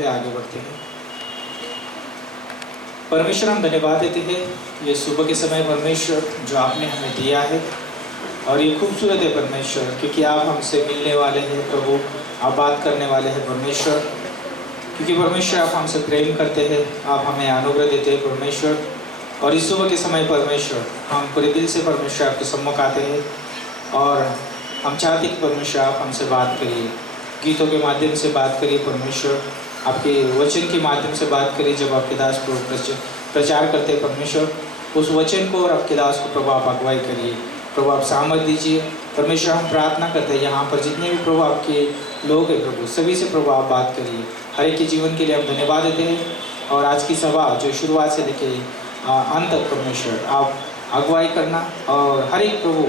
हुए आगे बढ़ते हैं। परमेश्वर हम धन्यवाद देते हैं ये सुबह के समय परमेश्वर जो आपने हमें दिया है, और ये खूबसूरत है परमेश्वर, क्योंकि आप हमसे मिलने वाले हैं प्रभु, आप बात करने वाले हैं परमेश्वर, क्योंकि परमेश्वर आप हमसे प्रेम करते हैं, आप हमें अनुग्रह देते हैं परमेश्वर। और इस सुबह के समय परमेश्वर हम पूरे दिल से परमेश्वर आपके सम्मुख आते हैं, और हम चाहते हैं कि परमेश्वर आप हमसे बात करिए, गीतों के माध्यम से बात करिए परमेश्वर, आपके वचन के माध्यम से बात करिए। जब आपके दास प्रभु प्रचार करते हैं परमेश्वर, उस वचन को और आपके दास को प्रभु आप अगुवाई करिए, प्रभु आप सामर्थ दीजिए परमेश्वर। हम प्रार्थना करते हैं यहाँ पर जितने भी प्रभु आपके लोग हैं प्रभु, सभी से प्रभु आप बात करिए। हर एक के जीवन के लिए हम धन्यवाद देते हैं, और आज की सभा जो शुरुआत से लेके अंत तक परमेश्वर आप अगुवाई करना, और हर एक प्रभु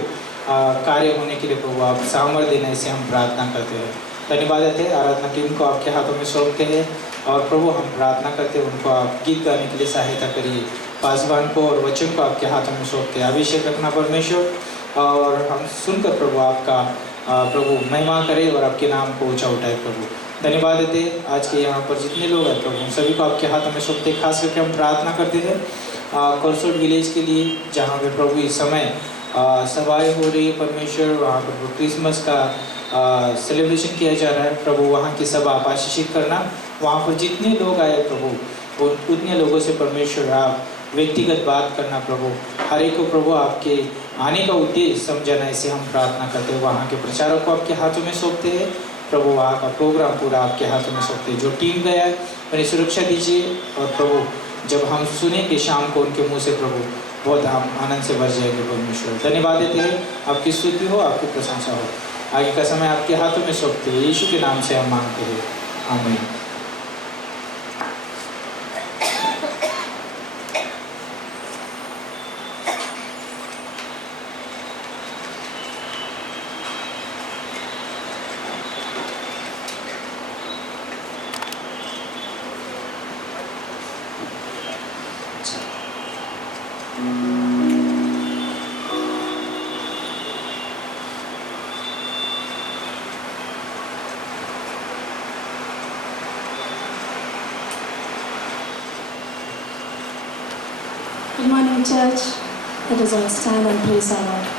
कार्य होने के लिए प्रभु आप सामर्थ देने से हम प्रार्थना करते हैं। धन्यवाद देते हैं। आराधना टीम को आपके हाथों में सौंपते हैं, और प्रभु हम प्रार्थना करते हैं उनको आप गीत गाने के लिए सहायता करिए। पासवान को और वचन को आपके हाथों में सौंपते हैं, अभिषेक रखना परमेश्वर, और हम सुनकर प्रभु आपका प्रभु महिमा करें और आपके नाम को ऊंचा उठाए प्रभु। धन्यवाद देते हैं। आज के यहाँ पर जितने लोग हैं प्रभु, सभी को आपके हाथों में सौंपते। खास करके हम प्रार्थना करते हैं करसोट विलेज के लिए, जहाँ पे प्रभु इस समय सभाएँ हो रही है परमेश्वर, वहाँ पर क्रिसमस का सेलिब्रेशन किया जा रहा है प्रभु। वहाँ की सभा आप आशीषित करना, वहाँ पर जितने लोग आए प्रभु उतने लोगों से परमेश्वर आप व्यक्तिगत बात करना प्रभु। हर एक को प्रभु आपके आने का उद्देश्य समझाना, इसे हम प्रार्थना करते हैं। वहाँ के प्रचारक को आपके हाथों में सौंपते हैं प्रभु, वहाँ का प्रोग्राम पूरा आपके हाथों में सौंपते हैं। जो टीम गया है उन्हें सुरक्षा दीजिए, और प्रभु जब हम सुनेंगे शाम को उनके मुँह से प्रभु बहुत हम आनंद से भर जाएंगे परमेश्वर। धन्यवाद देते हैं। आपकी स्तुति हो, आपकी प्रशंसा हो। आगे का समय आपके हाथों में सौंपते हैं, यीशु के नाम से हम मांगते हैं, आमीन। Good morning, church. Let us all stand and praise our Lord.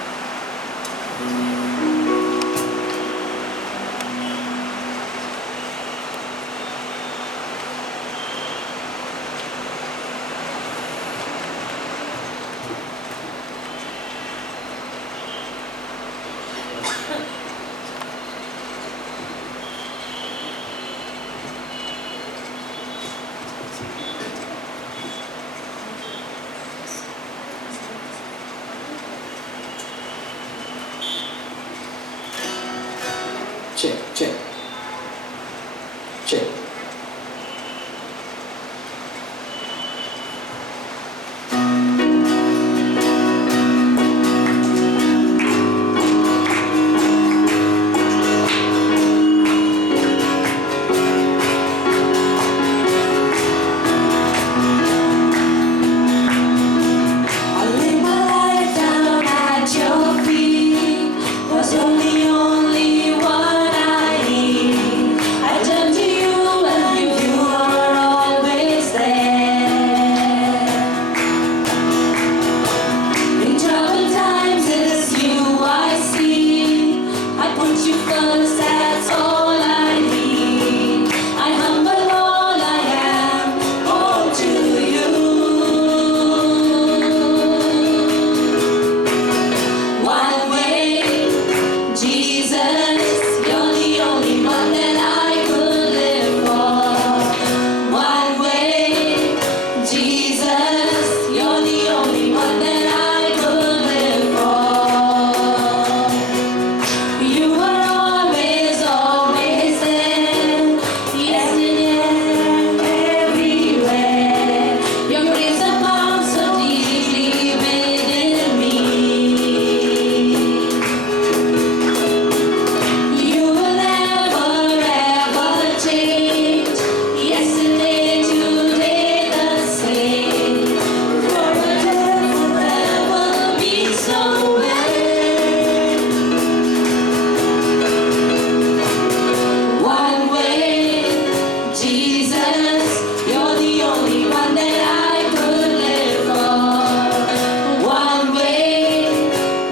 Jesus, you're the only one that I could live for. One way,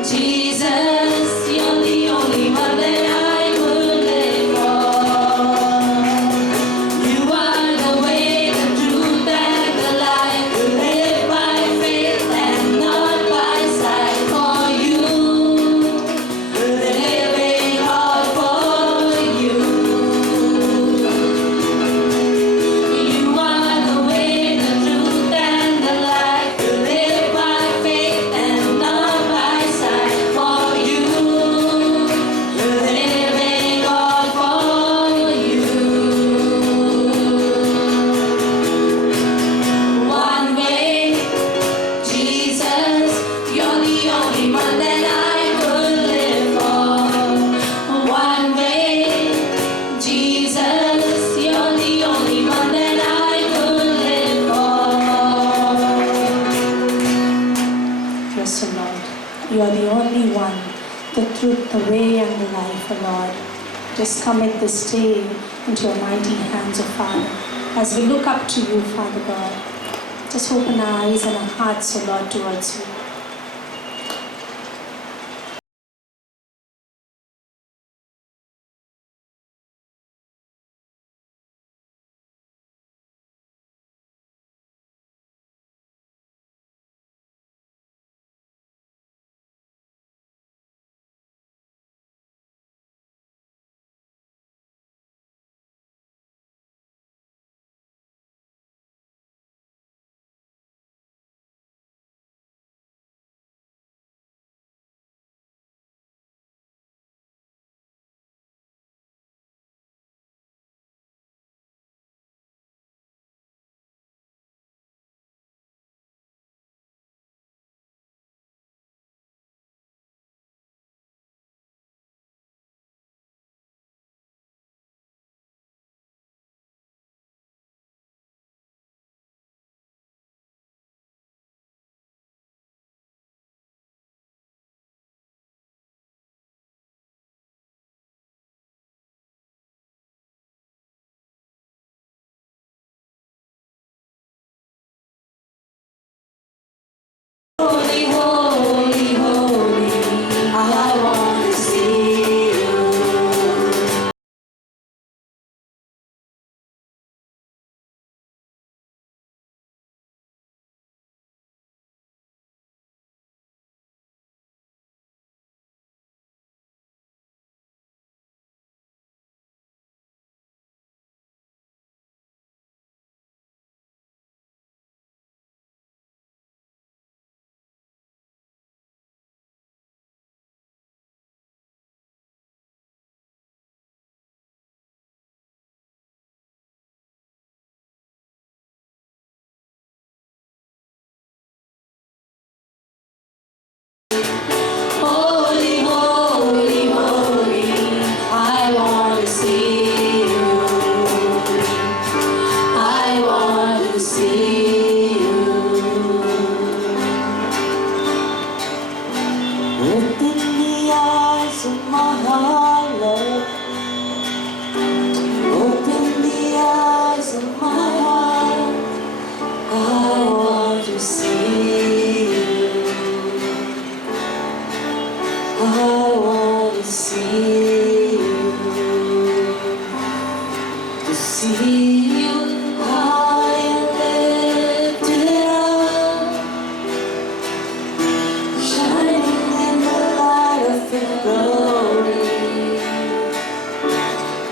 Jesus, you're the only one that I could live for. You are the way, the truth, and the life. To live by faith and not by sight. For you, living all for you. You are the way, the truth, and the life. To live by faith and not by sight. For you, living all for you. One way, Jesus, you're the only one that I could live for. One way, Jesus, you're the only one that I could live for. Yes, O Lord, you are the only one, the truth, the way, and the life, O Lord. Just commit this day into your mighty hands, O Father, as we look up to you, Father God. Just open our eyes and our hearts, O Lord, towards you. Holy, holy, holy, I want to see you. Holy, holy, holy, I want to see you. I want to see you. Open the eyes of my heart, Lord. Open the eyes of my heart. I want to see you. I want to see you. To see you high and lifted up, shining in the light of your glory.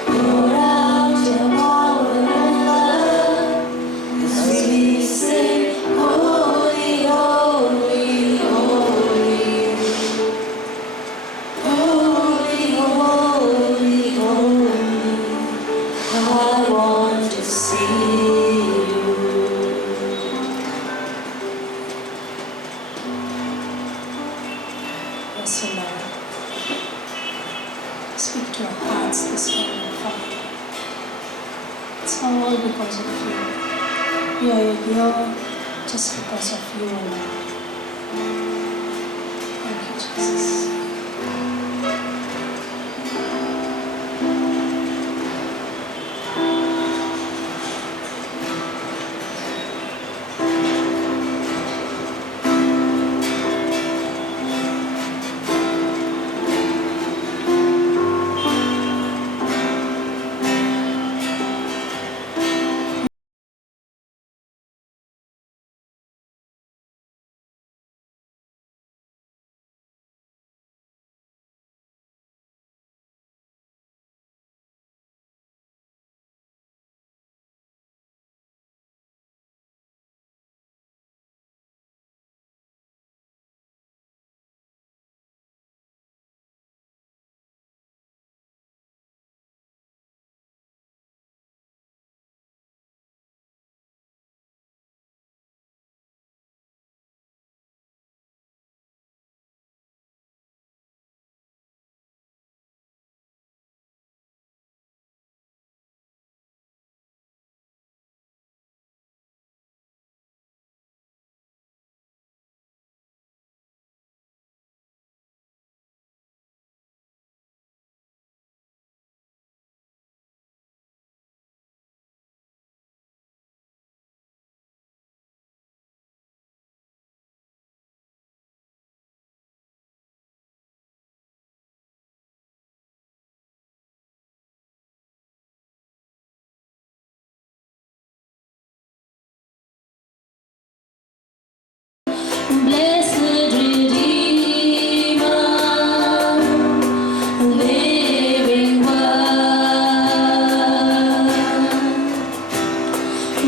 Pour out your power and love as we sing, holy, holy, holy. Holy, holy, holy, I want to see you. Yes, O Lord. Speak to our hearts this morning, Father. It's all because of you. We are here just because of you, O Lord. Thank you, Jesus.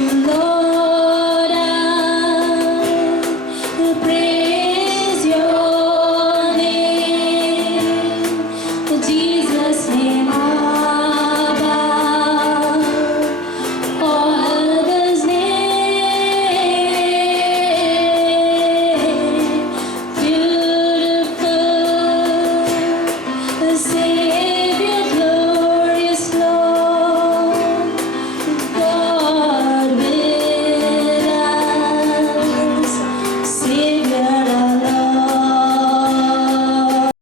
Lord, I praise your name. Jesus' name I bow. All others' name. Beautiful Savior, glorious Lord, God with us, Savior our Lord.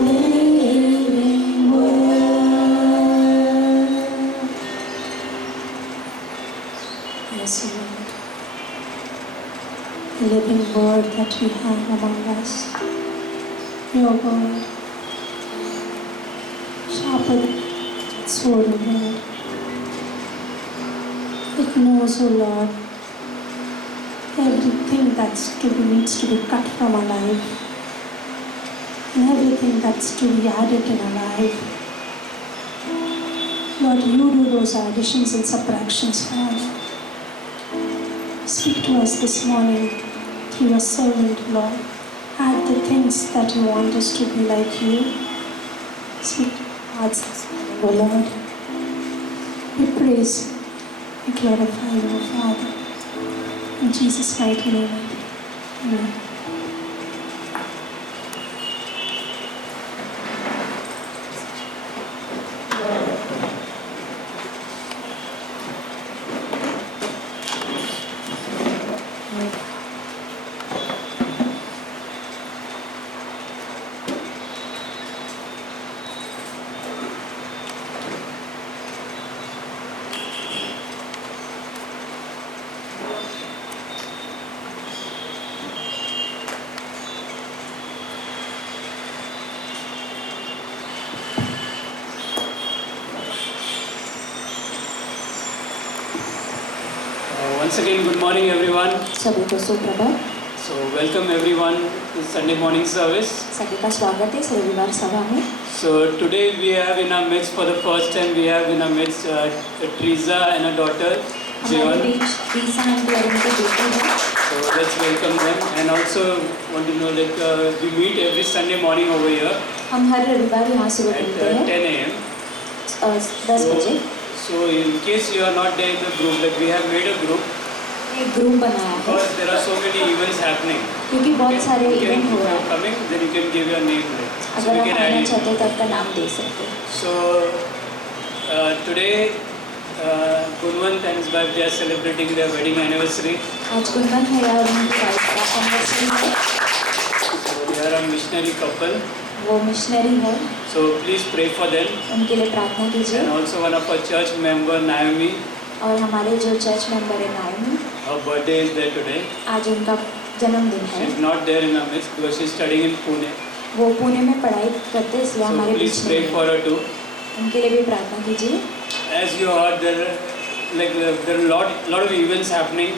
Living Word. Yes, Lord. The living Word that we have among us. Your Word, sharper than a sword of Lord. It knows, O Lord, everything needs to be cut from our life, and everything that's to be added in our life. Lord, you do those additions and subtractions, Father. Speak to us this morning through your servant, Lord. Add the things that you want us to be like you. Speak to our hearts this morning, O Lord. We praise you. We glorify you, Father. In Jesus' mighty name, I pray. Amen. Once again, good morning everyone. सभी को सुप्रभात. So welcome everyone to Sunday morning service. सभी का स्वागत है इस रविवार सभा में. So today we have in our midst for the first time we have in our midst Teresa and her daughter हमारे Jeon. बीच ट्रीसा आंटी और उनके बेटे हैं. So let's welcome them and also want to know we meet every Sunday morning over here हम हर रविवार यहाँ सुबह at मिलते हैं 10 a.m. 10 बजे. So in case you are not there in the group, we have made a group एक group बनाया है because there are so many events happening. क्योंकि बहुत सारे You can- इवेंट हो if रहे you are हैं. coming, then you can give your name there. So अगर we आप can add आना you. चाहते हैं तो आपका नाम दे सकते हैं. So today, Kunwant and his wife they are celebrating their wedding anniversary. आज गुणवंत है और उनकी वाइफ का एनिवर्सरी है. So they are a missionary couple. वो मिशनरी है. So please pray for them. उनके लिए प्रार्थना कीजिए. And also one of our church member Naomi, और हमारे जो चर्च मेंबर है नायमी, her birthday is there today. आज उनका जन्मदिन She है. is not there in our midst because she is studying in Pune. वो पुणे में पढ़ाई करते हैं इसलिए So हमारे बीच please में pray है. for her too. उनके लिए भी प्रार्थना कीजिए. As you heard, there are lot of events happening.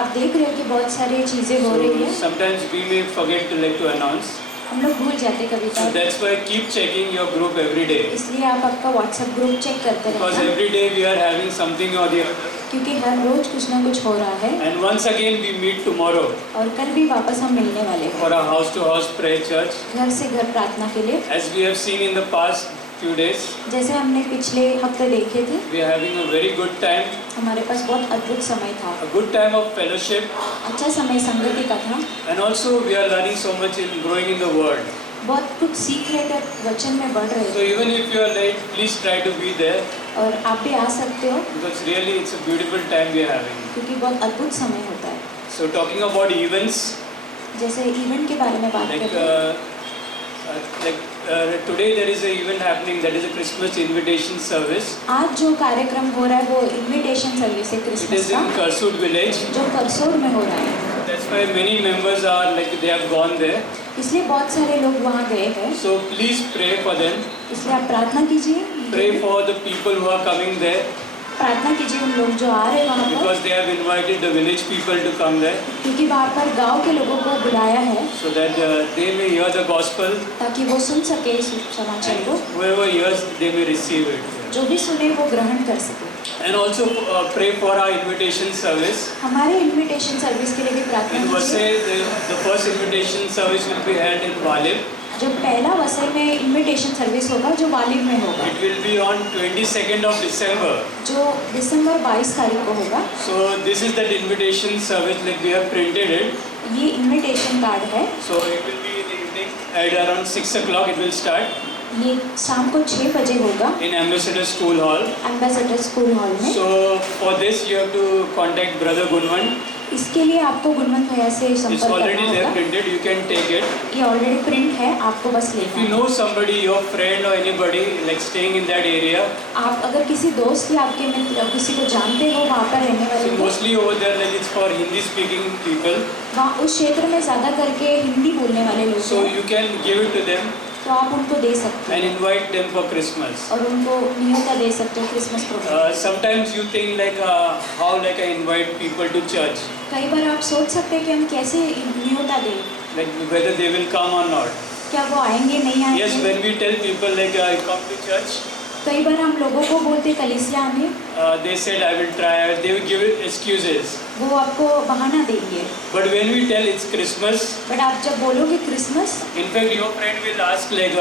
आप देख रहे हो कि बहुत सारी चीज़ें हो रही So हैं. sometimes we may forget to announce. हम लोग भूल जाते कभी So कभी. that's why keep checking your group every day. इसलिए आप आपका व्हाट्सएप ग्रुप चेक करते Because रहना. every day we are having something or the other. क्योंकि हर रोज कुछ ना कुछ हो रहा है. And once again we meet tomorrow और कल भी वापस हम मिलने वाले हैं for our house-to-house prayer church. घर से घर प्रार्थना के लिए. As we have seen in the past, few days. जैसे हमने पिछले हफ्ते देखे थे, We are having a very good time, हमारे पास बहुत अद्भुत समय था, a good time of fellowship, अच्छा समय संगति का था, and also we are learning so much in growing in the Word. बहुत कुछ सीख रहे थे, वचन में बढ़ रहे So थे। even if you are late, please try to be there और आप भी आ सकते हो, because really it's a beautiful time we are having. क्योंकि बहुत अद्भुत समय होता है। So talking about events, जैसे इवेंट के बारे में बात like करते हैं, today there is a event happening, that is a Christmas invitation service. आज जो कार्यक्रम हो रहा है वो इनविटेशन सर्विस है It क्रिसमस is का, in Karsud village. जो करसोर में हो रहा है। That's why many members are like they have gone there. इसलिए बहुत सारे लोग वहाँ गए हैं, So please pray for them. इसलिए आप प्रार्थना कीजिए, Pray for the people who are coming there प्रार्थना कीजिए उन लोग जो आ रहे हैं वहाँ पर, because they have invited the village people to come there क्योंकि वहाँ पर गांव के लोगों को बुलाया है so that they may hear the gospel ताकि वो सुन सके इस समाचार को, and whoever hears they may receive it. जो भी सुने वो ग्रहण कर सके। And also pray for our invitation service. हमारे इनविटेशन सर्विस के लिए भी प्रार्थना In कीजिए। Vasai, the first invitation service will be held in Valib. जो पहला वसई में इनविटेशन सर्विस होगा जो वालिद में होगा, It will be on 22nd of December. जो दिसंबर 22 तारीख को होगा। So this is that invitation service, like we have printed it. ये इनविटेशन कार्ड है, So it will be in the evening at around 6 o'clock it will start ये शाम को 6 बजे होगा in Ambassador School Hall. Ambassador school hall में। So for this you have to contact Brother Gunwan. इसके लिए आपको गुणवंत भैया से It's संपर्क already करना there होगा। printed, you can take it. ये ऑलरेडी प्रिंट है, आपको बस If लेना you है। know somebody, your friend or anybody like staying in that area, आप अगर किसी दोस्त या आपके मित्र किसी को जानते हो वहाँ पर रहने so वाले को, mostly over there like it's for Hindi speaking people. वहाँ उस क्षेत्र में ज़्यादा करके हिंदी बोलने वाले लोग So हैं, you can give it to them तो आप उनको दे सकते and हैं invite them for Christmas. और उनको न्योता दे सकते हो Christmas program. Sometimes you think like how like I invite people to church, कई बार आप सोच सकते हैं कि हम कैसे न्योता दें, like whether they will come or not. क्या वो आएंगे नहीं Yes, आएंगे। when we tell people like come to church, कई बार हम लोगों को बोलते कलीसिया आने, they said I will try. They will give it excuses. वो आपको बहाना देंगे, But when we tell it's Christmas, but आप जब बोलोगे Christmas, in fact your friend will ask like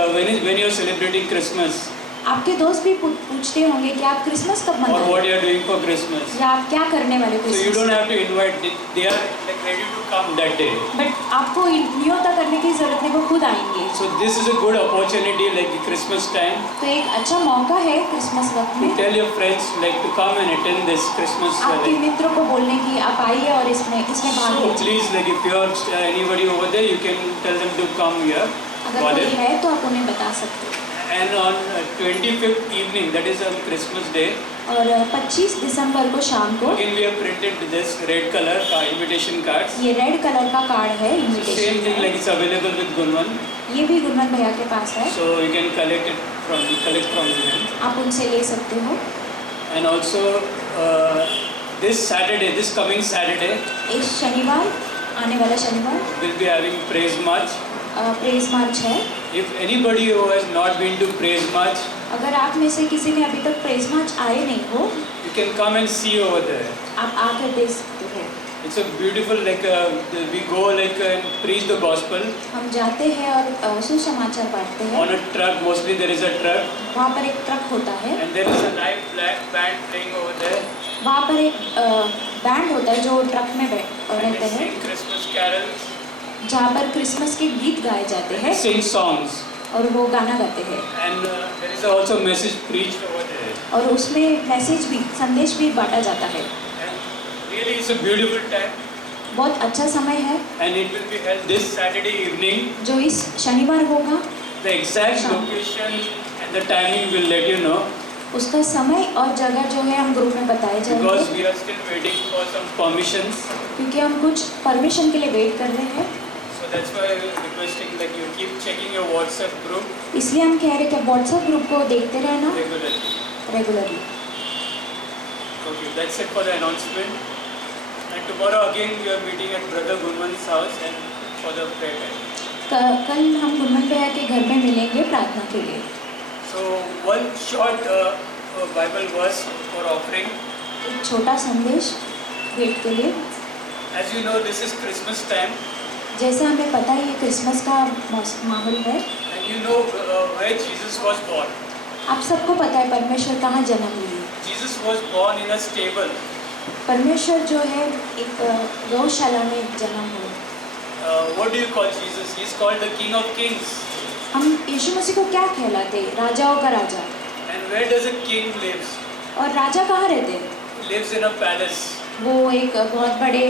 when you are celebrating Christmas आपके दोस्त भी पूछते होंगे कि आप क्रिसमस कब or मनाएंगे what you are doing for Christmas. या आप क्या करने वाले So you don't Christmas. have to invite. They are like ready to come that day. But आपको न्योता करने की जरूरत नहीं, वो खुद आएंगे। So this is a good opportunity like the Christmas time. तो एक अच्छा मौका है क्रिसमस वक्त में Tell your friends like to come and attend this Christmas आपके like. मित्रों को बोलने की आप आइए और इसमें भाग So लीजिए। please like if you are anybody over there, you can tell them to come here. अगर कोई है तो आप उन्हें बता सकते हो। And on 25th evening, that is on Christmas day, और 25 दिसंबर को शाम को again we have printed this red color invitation cards. ये रेड कलर का कार्ड है So same thing invitation, like it's available with Gunwan. ये भी गुणवंत भैया के पास है, So you can collect from them. आप उनसे ले सकते हो। And also this Saturday, this coming Saturday, इस शनिवार, आने वाला शनिवार we'll be having praise march. Praise march है। If anybody who has not been to praise march, अगर आप में से किसी ने अभी तक प्रेज मार्च आए नहीं हो, you can come and see over there. आप आकर देख सकते हो। It's a beautiful like we go like and preach the gospel हम जाते हैं और सुसमाचार बांटते हैं। on a truck. Mostly there is a truck वहाँ पर एक ट्रक होता है, and there is a live black band playing over there वहाँ पर एक बैंड होता है जो ट्रक में and रहते they हैं, sing Christmas carols, जहाँ पर क्रिसमस के गीत गाए जाते हैं sing songs, और वो गाना गाते हैं and there is also message preached over there. और उसमें मैसेज भी, संदेश भी बांटा जाता है। And really it's a beautiful time बहुत अच्छा समय है and it will be held this Saturday evening. जो इस शनिवार होगा। The exact location and the timing will let you know उसका समय और जगह जो है हम ग्रुप में बताए because जाएंगे, we are still waiting for some permissions. क्योंकि हम कुछ परमिशन के लिए वेट कर रहे हैं। So that's why we are requesting like you keep checking your WhatsApp group इसलिए हम कह रहे हैं कि व्हाट्सएप ग्रुप को देखते रहना regularly. Regularly. Okay, that's it for the announcement. And tomorrow again we are meeting at Brother Gunwan's house and for the prayer time. कल हम गुणवंत भैया के घर में मिलेंगे प्रार्थना के लिए। So one short Bible verse for offering. एक छोटा संदेश भेंट के लिए। As you know, this is Christmas time, जैसे हमें पता है ये क्रिसमस का माहौल है and you know where Jesus was born. आप सबको पता है परमेश्वर कहाँ जन्म लिए। Jesus was born in a stable. परमेश्वर जो है एक गौशाला में जन्म हुए। What do you call Jesus? He is called the King of Kings. हम यीशु मसीह को क्या कहलाते? राजाओं का राजा। And where does a king lives? और राजा कहाँ रहते हैं? He lives in a palace. वो एक बहुत बड़े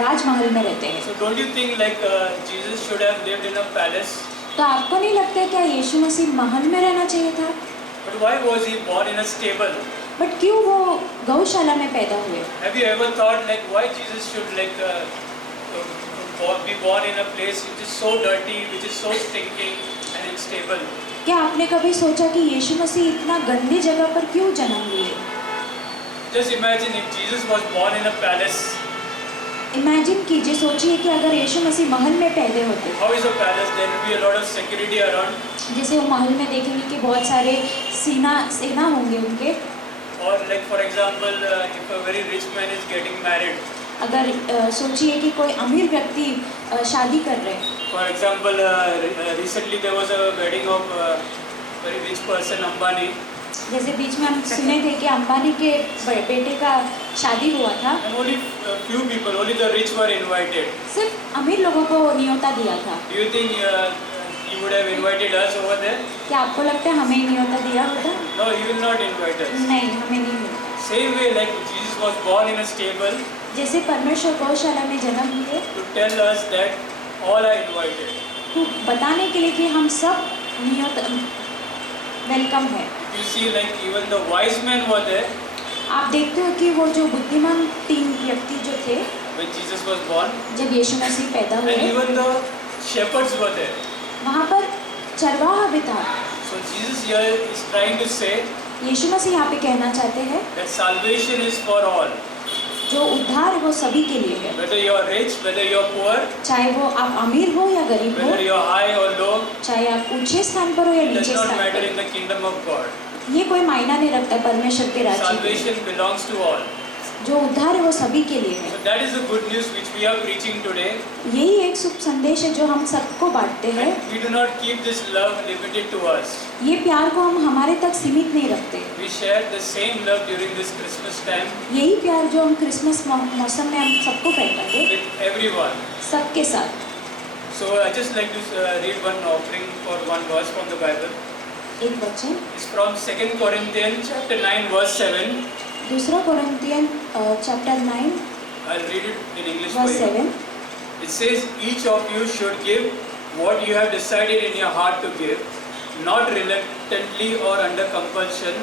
राजमहल में रहते हैं। So don't you think like Jesus should have lived in a palace? तो आपको नहीं लगता क्या यीशु मसीह महल में रहना चाहिए था? But why was he born in a stable? But क्यों वो गौशाला में पैदा हुए? Have you ever thought like why Jesus should like be born in a place which is so dirty, which is so stinking and unstable? क्या आपने कभी सोचा कि यीशु मसीह इतना गंदी जगह पर क्यों जन्म लिए? Just imagine if Jesus was born in a palace. Imagine कीजिए, सोचिए कि अगर यीशु मसीह महल में पैदा होते, How is a palace? There will be a lot of security around. जैसे वो महल में देखेंगे कि बहुत सारे सेना होंगे उनके। Or like for example, if a very rich man is getting married. अगर सोचिए कि कोई अमीर व्यक्ति शादी कर रहे हैं। For example, recently there was a wedding of a very rich person, Ambani. जैसे बीच में हम सुने थे कि अंबानी के बेटे का शादी हुआ था। And only few people, only the rich were invited. सिर्फ अमीर लोगों को न्योता दिया था। Do you think he would have invited us over there? क्या आपको लगता है हमें न्योता दिया होता? No, he will not invite us. नहीं, हमें नहीं मिलता। Same way, like Jesus was born in a stable जैसे परमेश्वर गौशाला में जन्म लिए to tell us that all are invited. तो बताने के लिए कि हम सब नियत वेलकम है। If you see, like even the wise men were there आप देखते हो कि वो जो बुद्धिमान 3 व्यक्ति जो थे when Jesus was born, जब यीशु मसीह पैदा and हुए, even the shepherds were there. वहाँ पर चरवाहा भी था। So Jesus here is trying to say यीशु मसीह यहाँ पे कहना चाहते हैं that salvation is for all. जो उद्धार है वो सभी के लिए है, Whether you are rich, whether you are poor, चाहे वो आप अमीर हो या गरीब हो, whether you are high or low, चाहे आप ऊंचे स्थान पर हो या it does नीचे not स्थान matter पर। in the kingdom of God. ये कोई मायना नहीं रखता परमेश्वर के राज्य में। Salvation belongs to all. जो उद्धार है वो सभी के लिए है। So that is the good news which we are preaching today. यही एक शुभ संदेश है जो हम सबको बांटते हैं। And we do not keep this love limited to us. ये प्यार को हम हमारे तक सीमित नहीं रखते। We share the same love during this Christmas time यही प्यार जो हम क्रिसमस मौसम में हम सबको फैलाते हैं, with everyone. सबके साथ। So I just like to read one offering for one verse from the Bible. एक वचन It's from 2 Corinthians chapter 9 verse 7. दूसरा Corinthian chapter 9 I'll read it in English for verse you. 7। It says, each of you should give what you have decided in your heart to give, not reluctantly or under compulsion,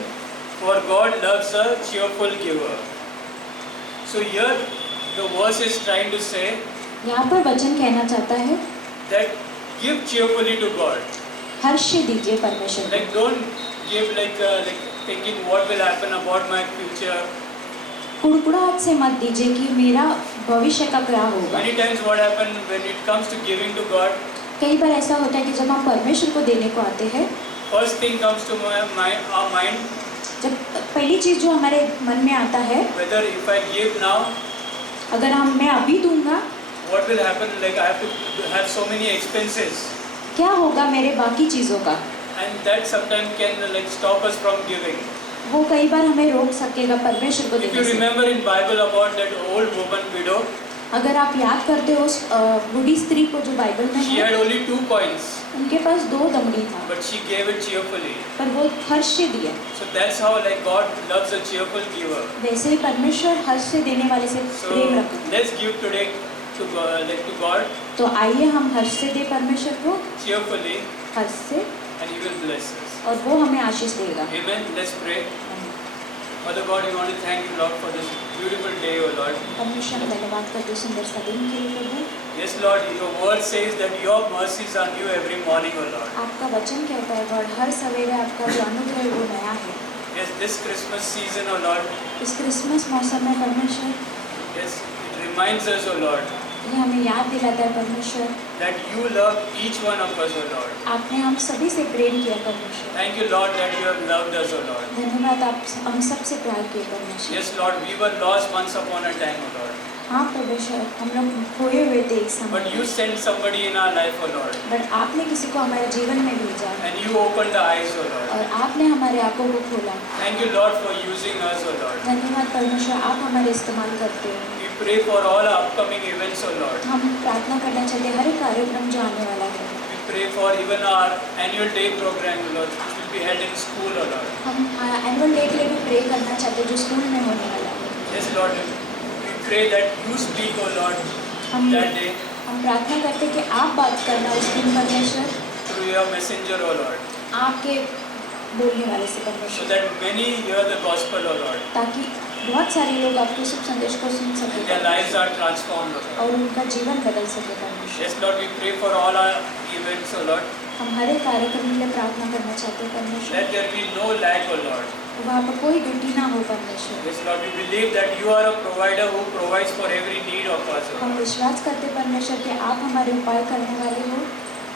for God loves a cheerful giver. So here the verse is trying to say यहाँ पर वचन कहना चाहता है that give cheerfully to God. हर्ष से दीजिए परमेश्वर को। Like don't give like thinking what will happen about my future. कुड़कुड़ाहट से मत दीजिए कि मेरा भविष्य का क्या होगा। Many times what happen when it comes to giving to God, कई बार ऐसा होता है कि जब हम परमेश्वर को देने को आते हैं, first thing comes to our mind, जब पहली चीज़ जो हमारे मन में आता है, whether if I give now, अगर मैं अभी दूंगा what will happen, like I have to have so many expenses, क्या होगा मेरे बाकी चीज़ों का। and that sometimes can like stop us from giving. वो कई बार हमें रोक सकेगा परमेश्वर को If you देने से। remember in Bible about that old woman widow, अगर आप याद करते हो उस बूढ़ी स्त्री को जो बाइबल में she है, had only 2 coins, उनके पास 2 दमड़ी था, but she gave it cheerfully. पर वो हर्ष से दिया। So that's how like God loves a cheerful giver. वैसे ही परमेश्वर हर्ष से देने वाले से So प्रेम रखते हैं। let's give today to God, like to God तो आइए हम हर्ष से दे परमेश्वर को, cheerfully, हर्ष से, and He will bless us. और वो हमें आशीष देगा। Amen. Let's pray. Father God, we want to thank you, Lord, for this beautiful day, O Lord. परमेश्वर धन्यवाद करते हैं सुंदर सा दिन के लिए प्रभु। Yes, Lord, your word says that your mercies are new every morning, O Lord. आपका वचन कहता है गॉड हर सवेरे आपका जो अनुग्रह है वो नया है। Yes, this Christmas season, O Lord, इस क्रिसमस मौसम में परमेश्वर yes, it reminds us, O Lord, ये हमें याद दिलाता है परमेश्वर, that you love each one of us, O Lord. आपने हम सभी से प्रेम किया परमेश्वर। Thank you, Lord, that you have loved us, O Lord. धन्यवाद आप हम सबसे प्यार किए परमेश्वर। Yes, Lord, we were lost once upon a time, O Lord. हाँ परमेश्वर, हम लोग खोए हुए थे एक समय, but you sent somebody in our life, O Lord, but आपने किसी को हमारे जीवन में भेजा and you opened the eyes, O Lord. और आपने हमारे आंखों को खोला। Thank you, Lord, for using us, O Lord. धन्यवाद परमेश्वर, आप हमारे इस्तेमाल करते हो। We pray for all our upcoming events, O Lord. हम प्रार्थना करना चाहते हैं हर एक कार्यक्रम जो आने वाला है। We pray for even our annual day program, O Lord, which will be held in school, O Lord. हम एनुअल डे के लिए भी प्रे करना चाहते हैं जो स्कूल में होने वाला है। Yes, Lord, we pray that you speak, O Lord, हम that day हम प्रार्थना करते हैं कि आप बात करना उस दिन परमेश्वर, through your messenger, O Lord, आपके बोलने वाले से so परमेश्वर, that many hear the gospel, O Lord, ताकि बहुत सारे लोग आपके शुभ संदेश को सुन and सके their lives are transformed, O Lord. और उनका जीवन बदल सके परमेश्वर। Yes, Lord, we pray for all our events, O Lord. हम हर एक कार्यक्रम के लिए प्रार्थना करना चाहते हैं परमेश्वर, Let there be no lack, O Lord. वहाँ पर कोई त्रुटि ना हो परमेश्वर। Yes, Lord, we believe that you are a provider who provides for every need of us, O हम Lord. विश्वास करते हैं परमेश्वर कि आप हमारे उपाय करने वाले हो।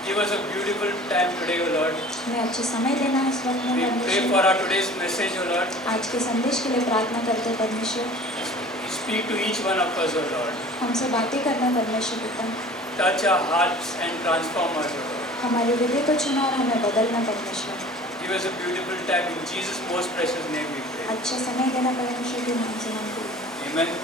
Give us a beautiful time today, O Lord. हमें अच्छे समय देना है इस वक्त में We pray for परमेश्वर। our today's message, O Lord. आज के संदेश के लिए प्रार्थना करते हैं परमेश्वर, Speak to each one of us, O Lord. हमसे बातें करना परमेश्वर पिता, Touch our hearts and transform us, O Lord. हमारे हृदय को छूना और हमें बदलना परमेश्वर। Give us a beautiful time in Jesus' most precious name we pray. अच्छा समय देना परमेश्वर के नाम से मांगते हैं। Amen.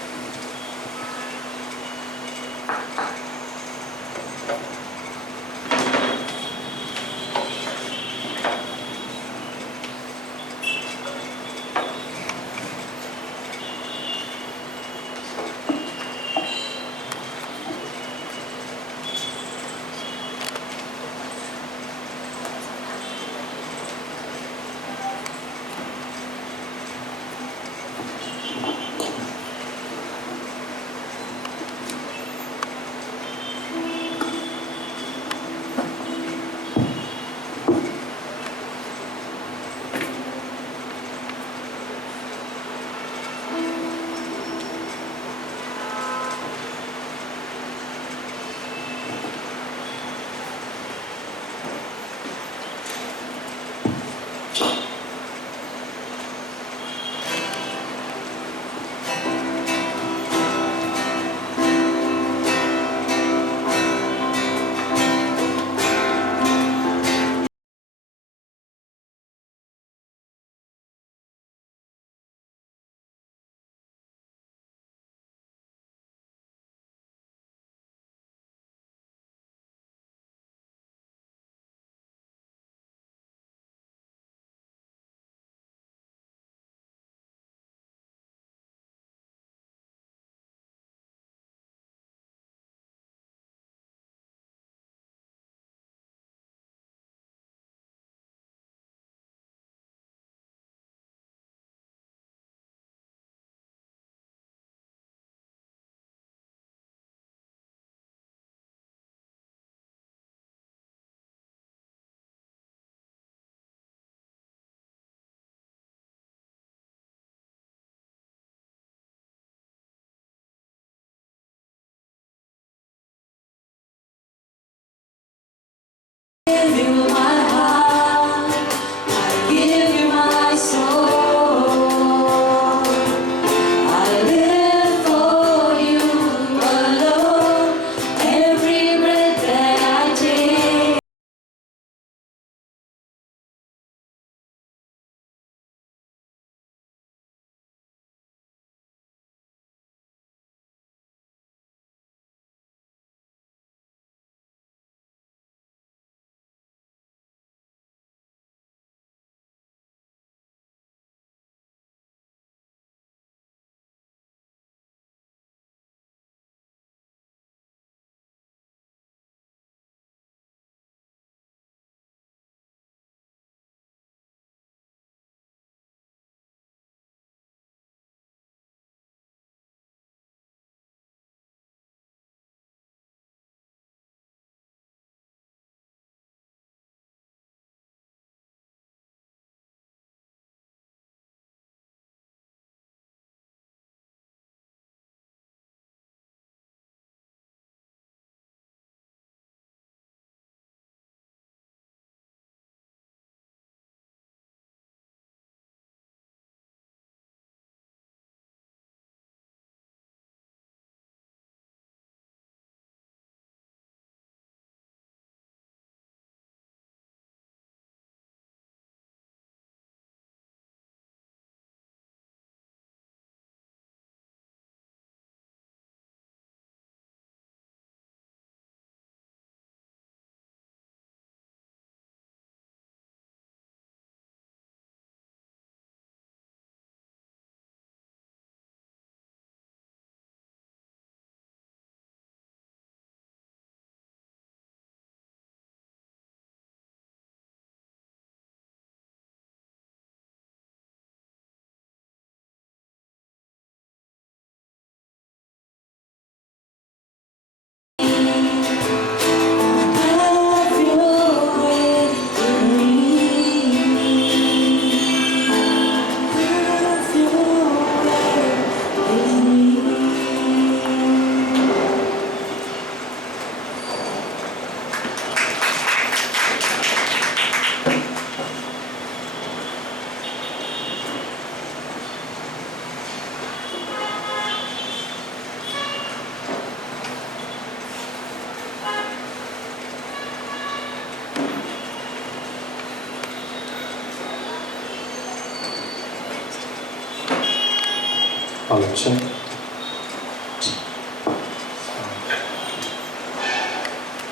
All check.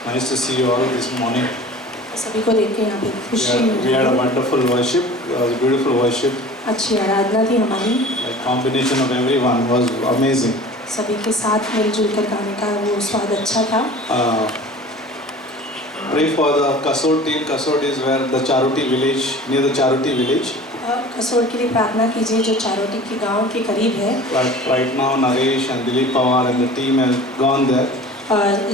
Nice to see you all this morning. सभी को देख के यहाँ पे खुशी मिल We रही had a है। wonderful worship. It was a beautiful worship. अच्छी आराधना थी हमारी, The combination of everyone was amazing. सभी के साथ मिलजुल कर गाने का वो स्वाद अच्छा था। Pray for the Kasod team. Kasod is where the Charuti village, near the Charuti village. कसोड़ के लिए प्रार्थना कीजिए जो चारोटी के गांव के करीब है। But right now Naresh and Dilip Pawar and the team have gone there.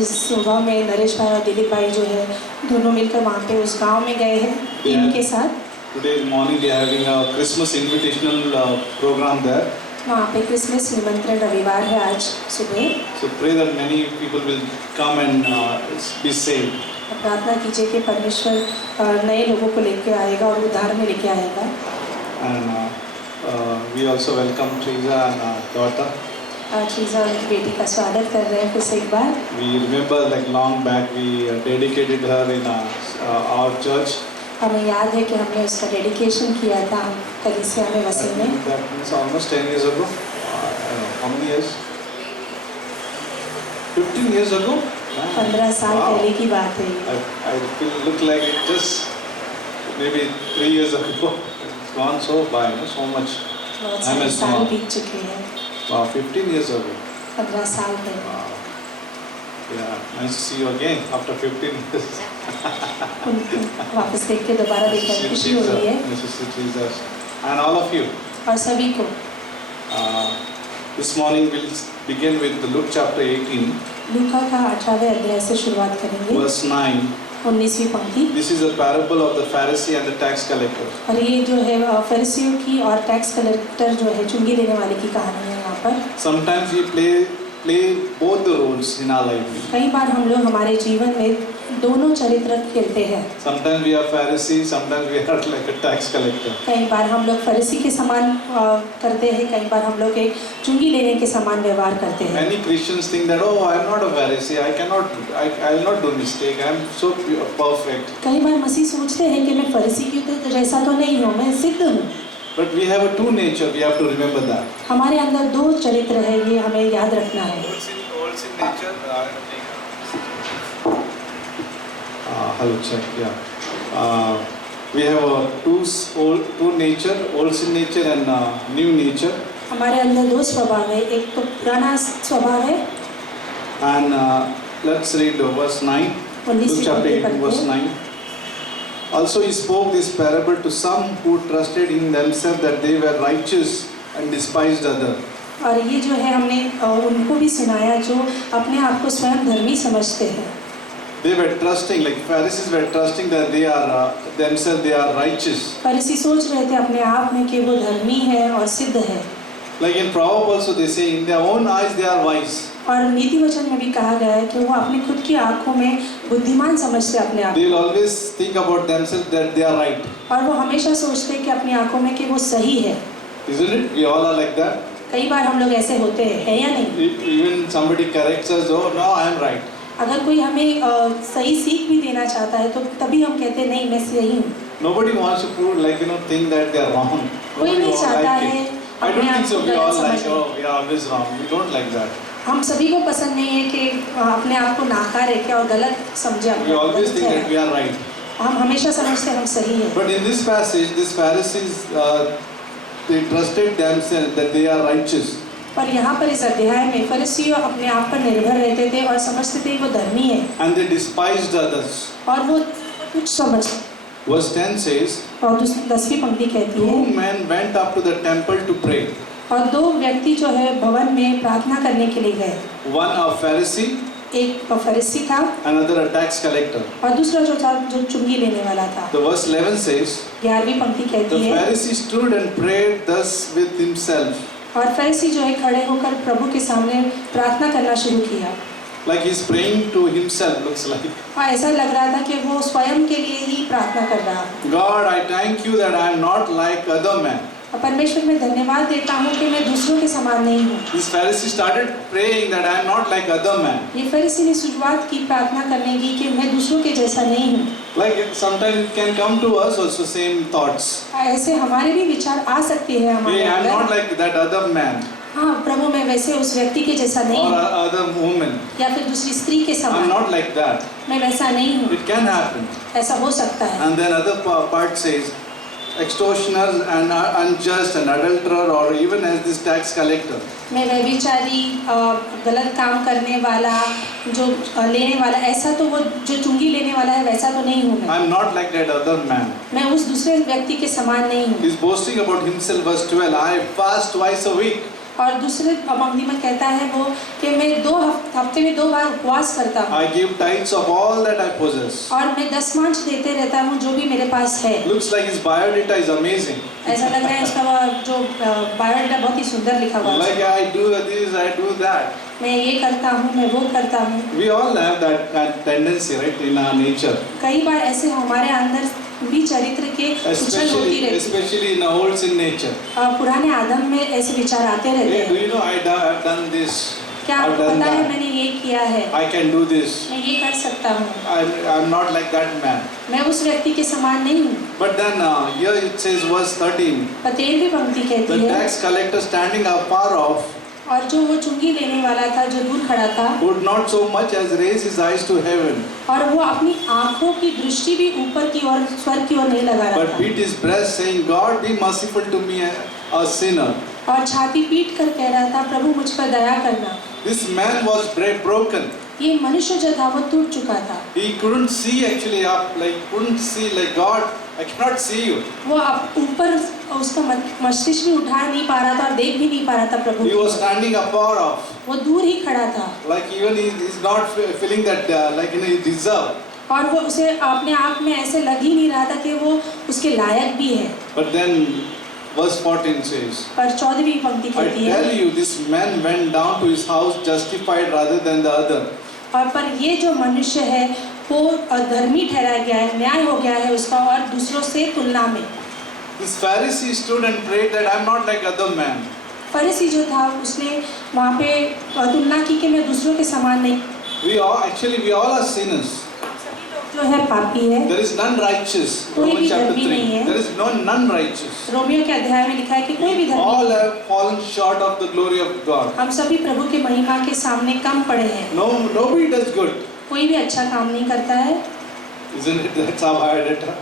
इस सुबह में नरेश भाई और दिलीप भाई जो है दोनों मिलकर वहाँ पे उस गांव में गए हैं टीम के साथ। Today morning they are having a Christmas invitational program there. वहाँ पे क्रिसमस निमंत्रण रविवार है आज सुबह। So pray that many people will come and be saved. प्रार्थना कीजिए कि परमेश्वर नए लोगों को लेकर आएगा और उद्धार में लेके आएगा। And we also welcome Teresa and our daughter. चीज़ा उनकी बेटी का स्वागत कर रहे हैं फिर से एक बार। We remember like long back we dedicated her in our church. हमें याद है कि हमने उसका डेडिकेशन किया था कलीसिया में वसी में। That means almost 10 years ago. How many years? 15 years ago. 15 साल Wow. पहले की बात है ये। I feel look like it just maybe 3 years ago. It's gone so by, so much. बहुत time सारे has साल gone. बीत चुके हैं। Wow, 15 years ago. 15 साल पहले। Wow. Yeah, nice to see you again after 15 years. उनको वापस देख के दोबारा देखकर खुशी हो रही है। Mrs. Jesus. And all of you. और सभी को This morning we'll begin with Luke chapter 18, लूका का 18वें अध्याय से शुरुआत करेंगे। verse 9. 19वीं पंक्ति। This is a parable of the Pharisee and the tax collector. और ये जो है फरीसियों की और टैक्स कलेक्टर जो है चुंगी देने वाले की कहानी है यहाँ पर। Sometimes we play both the roles in our life. कई बार हम लोग हमारे जीवन में दोनों चरित्र खेलते हैं। Sometimes we are Pharisee, sometimes we are like a tax collector. कई बार हम लोग फरीसी के समान करते हैं, कई बार हम लोग एक चुंगी लेने के समान व्यवहार करते हैं। Many Christians think that, oh, I am not a Pharisee, I will not do mistake, I am so perfect. कई बार मसीह सोचते हैं कि मैं फरीसी की तो जैसा तो नहीं हूँ, मैं सिद्ध हूँ। But we have a two nature, we have to remember that. हमारे अंदर दो चरित्र है, ये हमें याद रखना है। Old sin nature. Hello, check. Yeah. We have two nature, old sin nature and new nature. हमारे अंदर दो स्वभाव है, एक तो पुराना स्वभाव है। And let's read verse 9. Luke chapter 8, verse 9. Also he spoke this parable to some who trusted in themselves that they were righteous and despised others. और ये जो है हमने उनको भी सुनाया जो अपने आप को स्वयं धर्मी समझते हैं। They were trusting, like Pharisees were trusting that they are themselves they are righteous. फरीसी सोच रहे थे अपने आप में कि वो धर्मी है और सिद्ध है। Like in Proverbs also they say in their own eyes they are wise. और नीति वचन में भी कहा गया है कि वो अपने खुद की आंखों में बुद्धिमान समझते अपने आप They will always think about themselves that they are right. और वो हमेशा सोचते हैं कि अपनी आंखों में कि वो सही है। Isn't it? We all are like that. कई बार हम लोग ऐसे होते हैं, है या नहीं? Even somebody corrects us, oh no, I am right. अगर कोई हमें सही सीख भी देना चाहता है तो तभी हम कहते हैं नहीं मैं सही हूँ। Nobody wants to prove think that they are wrong. कोई Nobody नहीं चाहता like है it. I don't अपने आप think so. को We all गलत like, समझना। oh, we are always wrong. We don't like that. हम सभी को पसंद नहीं है कि अपने आप को नाकार रखें और गलत समझे We अपने always गलत think that we है। are right. हम हमेशा समझते हैं हम सही हैं। But in this passage, these Pharisees, they trusted themselves that they are righteous. पर यहाँ पर इस अध्याय में फरीसी अपने आप पर निर्भर रहते थे और समझते थे वो धर्मी है And they despised others. और वो कुछ समझ। Verse 10 says, और 10वीं पंक्ति कहती two है men went up to the temple to pray. और दो व्यक्ति जो है भवन में प्रार्थना करने के लिए गए। One a Pharisee, एक फरीसी था another a tax collector. और दूसरा जो था जो चुंगी लेने वाला था। The verse 11 says, 11वीं पंक्ति the कहती है Pharisee stood and prayed thus with himself. और फरीसी जो है खड़े होकर प्रभु के सामने प्रार्थना करना शुरू किया। Like he's praying to himself, looks like. और ऐसा लग रहा था कि वो स्वयं के लिए ही प्रार्थना कर रहा है। God, I thank you that I am not like other men. और परमेश्वर मैं धन्यवाद देता हूँ कि मैं दूसरों के समान नहीं हूँ। This Pharisee started praying that I am not like other men. ये फरीसी ने शुरुआत की प्रार्थना करने की कि मैं दूसरों के जैसा नहीं हूँ। Like sometimes it can come to us also same thoughts. ऐसे हमारे भी विचार आ सकते हैं हमारे Hey, I am not अंदर like that other man. हाँ प्रभु, मैं वैसे उस व्यक्ति के जैसा नहीं or हूँ, other woman. या फिर दूसरी स्त्री के I'm समान not like that. मैं वैसा नहीं हूँ। It can happen. ऐसा हो सकता है। And then other part says, extortioners and unjust and adulterer or even as this tax collector. मैं व्यभिचारी, गलत काम करने वाला, जो लेने वाला, ऐसा तो वो जो चुंगी लेने वाला है वैसा तो नहीं हूँ मैं। I'm not like that other man. मैं उस दूसरे व्यक्ति के समान नहीं हूँ। He's boasting about himself, verse 12. I fast twice a week. और दूसरे पंक्ति में कहता है वो कि मैं हफ्ते में 2 बार उपवास करता हूँ। I give tithes of all that I possess. और मैं दशमांश देते रहता हूँ जो भी मेरे पास है। Looks like his biodata is amazing. ऐसा लग रहा है इसका जो बायोडाटा बहुत ही सुंदर लिखा हुआ है। Like I do this, I do that. मैं ये करता हूँ, मैं वो करता हूँ। We all have that tendency, right, in our nature. कई बार ऐसे हमारे अंदर भी चरित्र के उछल होती रहती है। Especially in our old sin nature. पुराने आदम में ऐसे विचार आते रहते Hey, do हैं। you know I've done this? क्या I've आपको done पता है that. मैंने ये किया है, I can do this. मैं ये कर सकता हूँ। I'm not like that man. मैं उस व्यक्ति के समान नहीं हूँ। But then here it says verse 13. 13वीं पंक्ति The कहती है, tax collector standing afar off और जो वो चुंगी लेने वाला था जो दूर खड़ा था, would not so much as raise his eyes to heaven, और वो अपनी आंखों की दृष्टि भी ऊपर की ओर, स्वर्ग की ओर नहीं लगा रहा but था, beat his breast, saying, God be merciful to me, a sinner. और छाती पीट कर कह रहा था, प्रभु मुझ पर दया करना। This man was broken. ये मनुष्य जो था वो टूट चुका था। He couldn't see actually up, couldn't see like God, I cannot see you. वो अब ऊपर उसका मस्तिष्क भी उठा नहीं पा रहा था और देख भी नहीं पा रहा था प्रभु He की was ore. standing afar off. वो दूर ही खड़ा था, Like even he's not feeling that he deserve. और वो उसे अपने आप में ऐसे लग ही नहीं रहा था कि वो उसके लायक भी है। But then verse 14 says, पर 14वीं पंक्ति I कहती tell है, you, this man went down to his house justified rather than the other. और पर ये जो मनुष्य है वो धर्मी ठहरा गया है, न्याय हो गया है उसका और दूसरों से तुलना में। This Pharisee stood and prayed that I'm not like other man. फरीसी जो था उसने वहाँ पे तुलना की कि मैं दूसरों के समान नहीं। We all are sinners. जो है पापी है। There is none righteous. कोई भी Romans chapter धर्मी 3. नहीं है। There is none righteous. Romeo के अध्याय में लिखा है कि कोई भी धर्मी All नहीं। have fallen short of the glory of God. हम सभी प्रभु के महिमा के सामने कम पड़े हैं। Nobody does good. कोई भी अच्छा काम नहीं करता है। Isn't it? That's our biodata.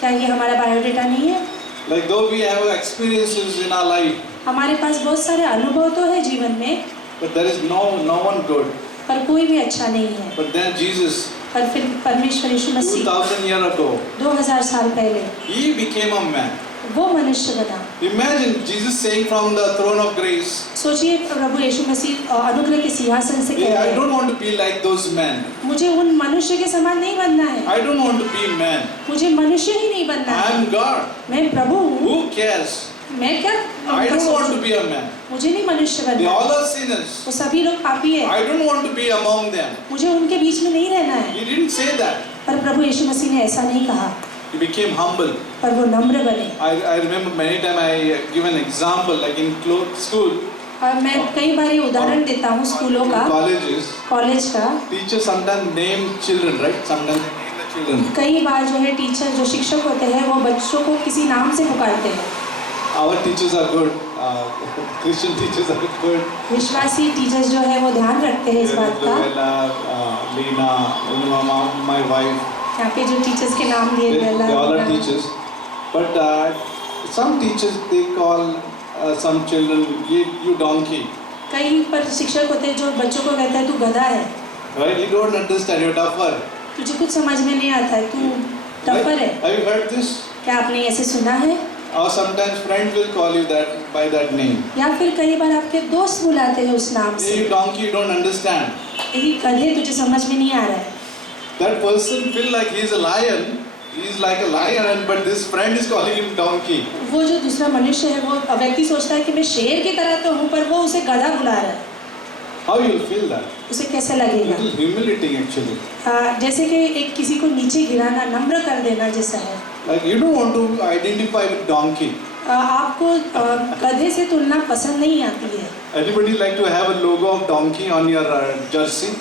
क्या ये हमारा बायोडेटा नहीं है? Like though we have experiences in our life, हमारे पास बहुत सारे अनुभव तो है जीवन में, but there is no one good. पर कोई भी अच्छा नहीं है। But then Jesus, पर फिर परमेश्वर यीशु मसीह 2000 years ago, 2000 साल पहले he became a man. वो मनुष्य बना। Imagine Jesus saying from the throne of grace, सोचिए प्रभु यीशु मसीह अनुग्रह के सिंहासन से कह "Hey, रहे I हैं, don't want to be like those men. मुझे उन मनुष्य के समान नहीं बनना है, I don't want to be man. मुझे मनुष्य ही नहीं बनना I है, am God. मैं प्रभु हूँ, Who cares? मैं क्या I don't want to be a man. मुझे नहीं मनुष्य They बनना all है। are sinners. वो सभी लोग पापी है, I don't want to be among them." मुझे उनके बीच में नहीं रहना है। He didn't say that. पर प्रभु यीशु मसीह ने ऐसा नहीं कहा, He became humble. पर वो नम्र बने। I remember many times I give an example like in school, और मैं कई बार ये उदाहरण देता हूँ स्कूलों का, colleges, कॉलेज का। teachers sometimes name children, right? Sometimes they name the children. कई बार जो है टीचर जो शिक्षक होते हैं वो बच्चों को किसी नाम से पुकारते हैं। Our teachers are good. Christian teachers are good. विश्वासी टीचर्स जो है वो ध्यान रखते हैं इस बात का। Luella, Lena, my wife, यहाँ पे जो टीचर्स के नाम लिए they all are teachers. But some teachers they call some children, you donkey. कई पर शिक्षक होते हैं जो बच्चों को कहते हैं तू गधा है, Right? You don't understand, you're tougher. तुझे कुछ समझ में नहीं आता है, तू टप्पर है। Have you heard this? क्या आपने ऐसे सुना है? Or sometimes friends will call you that by that name. या फिर कई बार आपके दोस्त बुलाते हैं उस नाम Hey, से, you donkey, you don't understand. यही गधे तुझे समझ में नहीं आ रहा है। That person feel like he's a lion. He's like a lion, but this friend is calling him donkey. वो जो दूसरा मनुष्य है वो व्यक्ति सोचता है कि मैं शेर की तरह तो हूँ, पर वो उसे गधा बुला रहा है। How you'll feel that? उसे कैसे लगेगा? Little humiliating actually. जैसे कि एक किसी को नीचे गिराना, नम्र कर देना जैसा है। Like you don't want to identify with donkey. आपको गधे से तुलना पसंद नहीं आती है। Anybody like to have a logo of donkey on your jersey?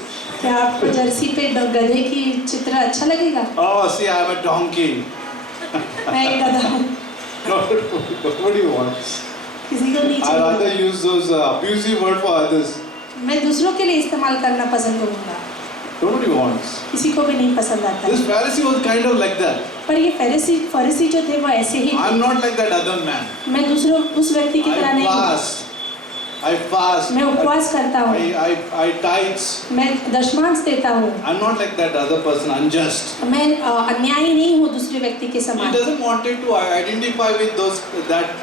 क्या आपको जर्सी पे गधे की चित्र अच्छा लगेगा? Oh, see, I'm a donkey. मैं एक गधा हूँ। Nobody wants. किसी को नहीं I चाहिए। rather use those abusive word for others. मैं दूसरों के लिए इस्तेमाल करना पसंद करूँगा, Nobody wants. किसी को भी नहीं पसंद आता This है। Pharisee was kind of like that. पर ये फरीसी जो थे वो ऐसे ही थे। I'm not like that other man. मैं दूसरों उस व्यक्ति की तरह नहीं हूँ। I fast. मैं उपवास करता हूँ, I tithes. मैं दशमांश देता हूँ, I'm not like that other person, unjust. मैं अन्यायी नहीं हूँ दूसरे व्यक्ति के He समान। doesn't want it to identify with that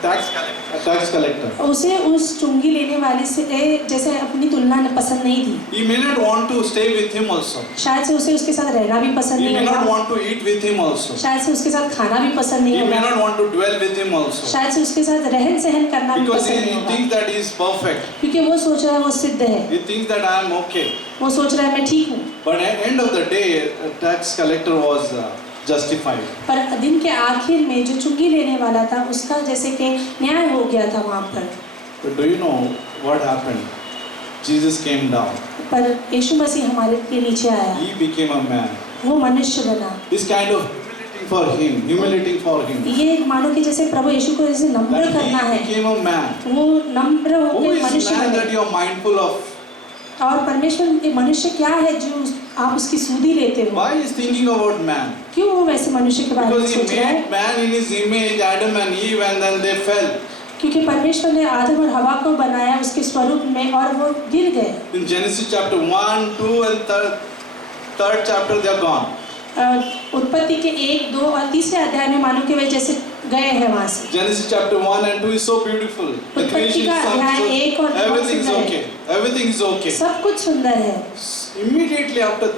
tax collector. उसे उस चुंगी लेने वाले से जैसे अपनी तुलना पसंद नहीं थी। He may not want to stay with him also. शायद से उसे उसके साथ रहना भी पसंद He नहीं may not होगा, want to eat with him also. शायद से उसके साथ खाना भी पसंद नहीं He may होगा, not want to dwell with him also. शायद से उसके साथ रहन सहन करना भी Because पसंद नहीं he होगा, thinks that he is perfect. क्योंकि वो सोच रहा है वो सिद्ध है, He thinks that I am okay. वो सोच रहा है मैं ठीक हूँ। But at the end of the day, a tax collector was justified. पर दिन के आखिर में जो चुंगी लेने वाला था उसका जैसे कि न्याय हो गया था वहाँ पर। But do you know what happened? Jesus came down. पर यीशु मसीह हमारे के नीचे आया, He became a man. वो मनुष्य बना। This kind of humiliating for him. ये मानो कि जैसे प्रभु यीशु को जैसे नम्र That करना he है, became a man. वो नम्र Who होकर is मनुष्य man that बने। you are mindful of? और परमेश्वर के मनुष्य क्या है जो आप उसकी सुधि लेते हो? Why is thinking about man? क्यों वो वैसे मनुष्य के बारे में Because he सोच रहा है? made man in his image, Adam and Eve, and then they fell. क्योंकि परमेश्वर ने आदम और हवा को बनाया उसके स्वरूप में और वो गिर गए। In Genesis chapter 1, 2, and third chapter they are gone. उत्पत्ति के 1, 2 और 3 अध्याय में मानो कि वे जैसे गए हैं वहाँ से। Genesis chapter 1 and 2 is so beautiful. The उत्पत्ति creation का अध्याय 1 और 2 everything is सुंदर है। okay. Everything is okay. सब कुछ सुंदर है। Immediately after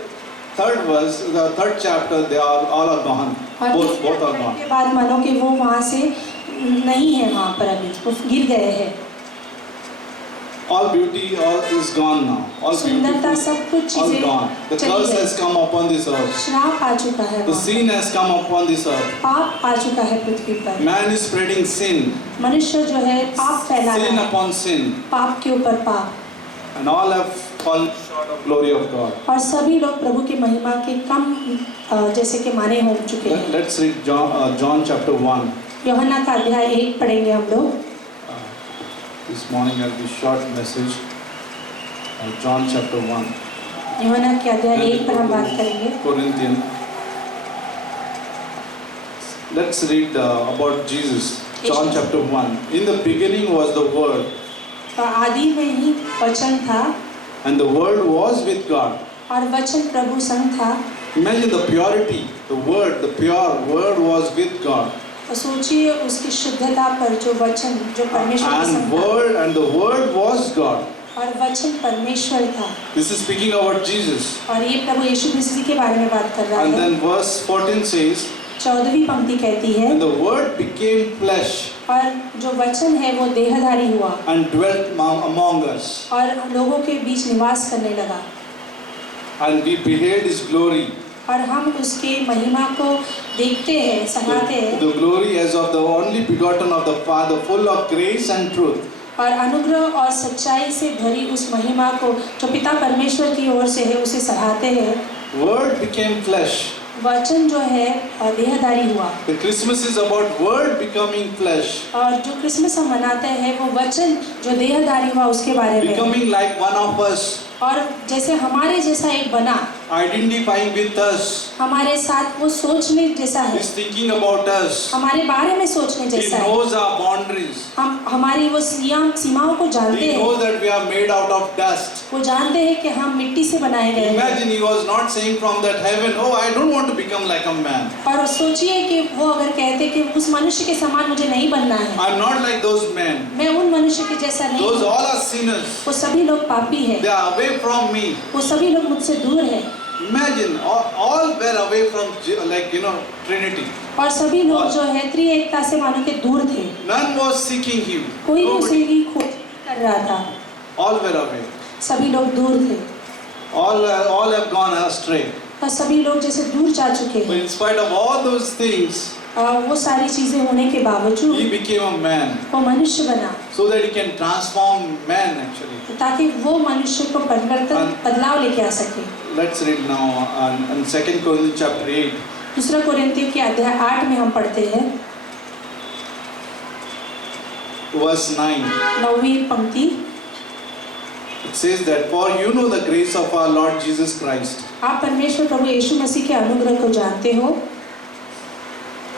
third verse, the third chapter, they are all are gone. और Both तीसरे are अध्याय gone. के बाद मानो कि वो वहाँ से नहीं है, वहाँ पर अभी वो गिर गए हैं। All beauty, all is gone now. All सुंदरता beauty, सब कुछ all चीजें gone. The चली curse गई। has come upon this earth. श्राप आ चुका है The वहाँ sin has come upon this earth. पर। पाप आ चुका है पृथ्वी पर। Man is spreading sin, मनुष्य जो है पाप फैला sin रहा है, upon sin, पाप के ऊपर पाप, and all have fallen short of glory of God. और सभी लोग प्रभु की महिमा के कम जैसे कि माने हो चुके हैं। Let's read John chapter 1. यूहन्ना का अध्याय 1 पढ़ेंगे हम लोग। This morning I'll be short message. John chapter 1. यूहन्ना के अध्याय 1 पर हम बात करेंगे। Corinthian. Let's read about Jesus. John chapter 1. In the beginning was the Word, तो आदि में ही वचन था and the Word was with God. और वचन प्रभु संग था। Imagine the purity, the pure Word was with God. और सोचिए उसकी शुद्धता पर, जो वचन जो परमेश्वर के संग था, And the Word was God. और वचन परमेश्वर था। This is speaking about Jesus. और ये प्रभु यीशु मसीह के बारे में बात कर रहा And है। then verse 14 says, 14वीं पंक्ति कहती है, and the Word became flesh और जो वचन है वो देहधारी हुआ and dwelt among us. और लोगों के बीच निवास करने लगा, And we beheld His glory. और हम उसके महिमा को देखते हैं, सराहते हैं। The glory as of the only begotten of the Father, full of grace and truth. और अनुग्रह और सच्चाई से भरी उस महिमा को जो पिता परमेश्वर की ओर से है उसे सराहते हैं। Word became flesh. वचन जो है देहधारी हुआ। The Christmas is about Word becoming flesh, और जो क्रिसमस हम मनाते हैं वो वचन जो देहधारी हुआ उसके बारे में है। becoming like one of us, और जैसे हमारे जैसा एक बना, identifying with us. हमारे साथ वो सोचने जैसा है, He's thinking about us. हमारे बारे में सोचने He जैसा है। knows our boundaries. हम हमारी वो सीमाओं को जानते He हैं। knows that we are made out of dust. वो जानते हैं कि हम मिट्टी से बनाए गए हैं। Imagine he was not saying from that heaven, oh, I don't want to become like a man. और सोचिए कि वो अगर कहते कि उस मनुष्य के समान मुझे नहीं बनना है, I'm not like those men. मैं उन मनुष्य के जैसा नहीं Those हूँ। all are sinners. वो सभी लोग पापी हैं, They are away from me. वो सभी लोग मुझसे दूर हैं, Imagine, all were away from, like, Trinity. और सभी लोग जो है त्रिएकता से मानो के दूर थे। None was seeking him. कोई Nobody. उसे की खोज कर रहा था, All were away. सभी लोग दूर थे All have gone astray. और सभी लोग जैसे दूर जा चुके But हैं। in spite of all those things, वो सारी चीजें होने के बावजूद he became a man वो मनुष्य बना, so that he can transform man actually. ताकि वो मनुष्य को परिवर्तन बदलाव लेके आ सके। Let's read now in 2 Corinthians chapter 8. दूसरा कोरिन्थियों के अध्याय 8 में हम पढ़ते हैं, verse 9. 9वीं पंक्ति, It says that, for you know the grace of our Lord Jesus Christ, आप परमेश्वर प्रभु यीशु मसीह के अनुग्रह को जानते हो,